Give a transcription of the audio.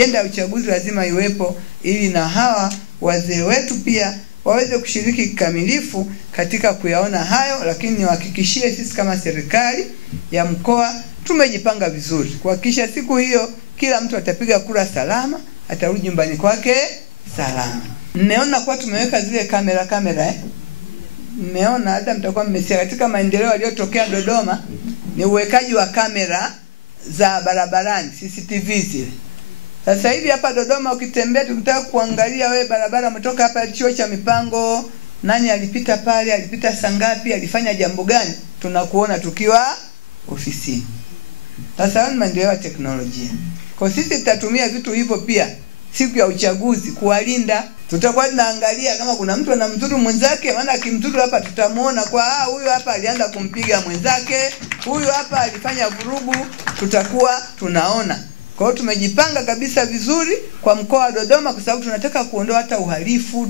Agenda ya uchaguzi lazima iwepo ili na hawa wazee wetu pia waweze kushiriki kikamilifu katika kuyaona hayo, lakini niwahakikishie sisi kama serikali ya mkoa tumejipanga vizuri kuhakikisha siku hiyo kila mtu atapiga kura salama, atarudi nyumbani kwake salama. Mmeona kwa tumeweka zile kamera mmeona hata mtakuwa mmesikia katika maendeleo yaliyotokea Dodoma ni uwekaji wa kamera za barabarani, CCTV zile. Sasa hivi hapa Dodoma ukitembea tukitaka kuangalia wewe barabara umetoka hapa chuo cha mipango, nani alipita pale, alipita sangapi, alifanya jambo gani, tunakuona tukiwa ofisini. Sasa ni maendeleo ya teknolojia. Kwa sisi tutatumia vitu hivyo pia siku ya uchaguzi kuwalinda. Tutakuwa tunaangalia kama kuna mtu anamdhuru mwenzake, maana akimdhuru hapa tutamuona kwa huyu hapa alianza kumpiga mwenzake, huyu hapa alifanya vurugu, tutakuwa tunaona. Kwa hiyo tumejipanga kabisa vizuri kwa mkoa wa Dodoma kwa sababu tunataka kuondoa hata uhalifu.